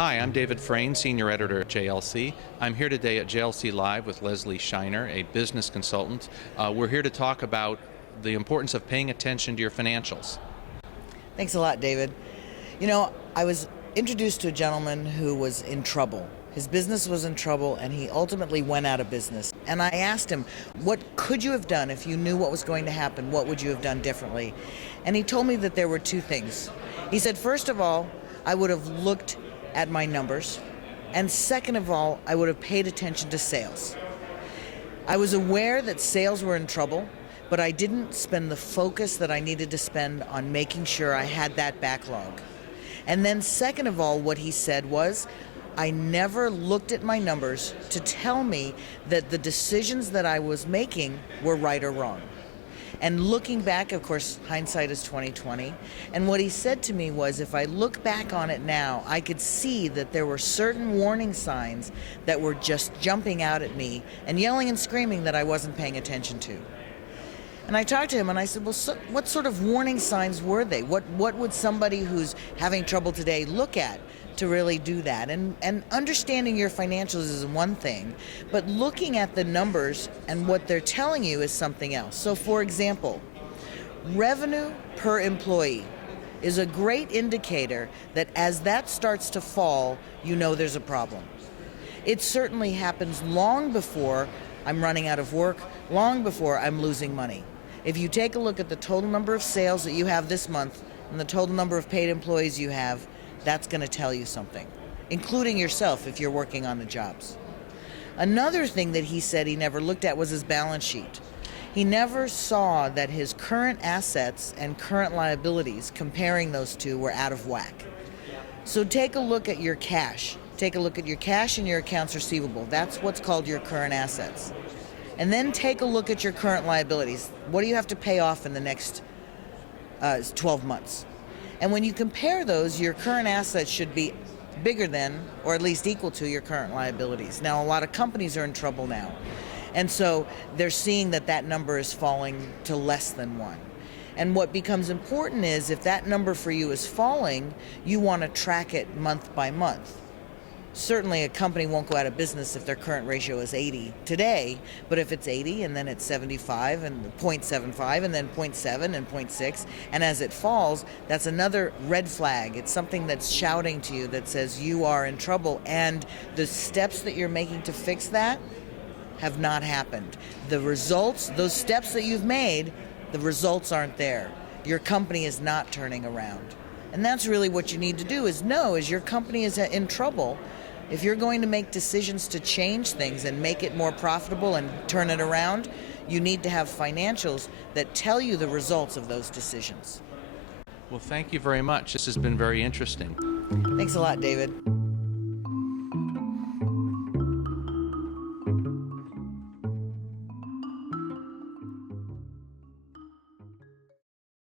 Hi, I'm David Frayne, Senior Editor at JLC. I'm here today at JLC Live with Leslie Shiner, a business consultant. We're here to talk about the importance of paying attention to your financials. Thanks a lot, David. You know, I was introduced to a gentleman who was in trouble. His business was in trouble, and he ultimately went out of business. And I asked him, what could you have done if you knew what was going to happen? What would you have done differently? And he told me that there were two things. He said, first of all, I would have looked at my numbers, and second of all, I would have paid attention to sales. I was aware that sales were in trouble, but I didn't spend the focus that I needed to spend on making sure I had that backlog. And then second of all, what he said was, I never looked at my numbers to tell me that the decisions that I was making were right or wrong. And looking back, of course, hindsight is 20/20. And what he said to me was, if I look back on it now, I could see that there were certain warning signs that were just jumping out at me and yelling and screaming that I wasn't paying attention to. And I talked to him and I said, well, so what sort of warning signs were they? What would somebody who's having trouble today look at to really do that? And understanding your financials is one thing, but looking at the numbers and what they're telling you is something else. So for example, revenue per employee is a great indicator that as that starts to fall, you know there's a problem. It certainly happens long before I'm running out of work, long before I'm losing money. If you take a look at the total number of sales that you have this month and the total number of paid employees you have, that's going to tell you something, including yourself if you're working on the jobs. Another thing that he said he never looked at was his balance sheet. He never saw that his current assets and current liabilities, comparing those two, were out of whack. So take a look at your cash. Take a look at your cash and your accounts receivable. That's what's called your current assets. And then take a look at your current liabilities. What do you have to pay off in the next 12 months? And when you compare those, your current assets should be bigger than, or at least equal to, your current liabilities. Now, a lot of companies are in trouble now. And so they're seeing that that number is falling to less than 1. And what becomes important is, if that number for you is falling, you want to track it month by month. Certainly a company won't go out of business if their current ratio is 80 today, but if it's 80 and then it's 75 and 0.75 and then 0.7 and 0.6, and as it falls, that's another red flag. It's something that's shouting to you that says you are in trouble, and the steps that you're making to fix that have not happened. The results, those steps that you've made, the results aren't there. Your company is not turning around. And that's really what you need to do, is know, as your company is in trouble, if you're going to make decisions to change things and make it more profitable and turn it around, you need to have financials that tell you the results of those decisions. Well, thank you very much. This has been very interesting. Thanks a lot, David.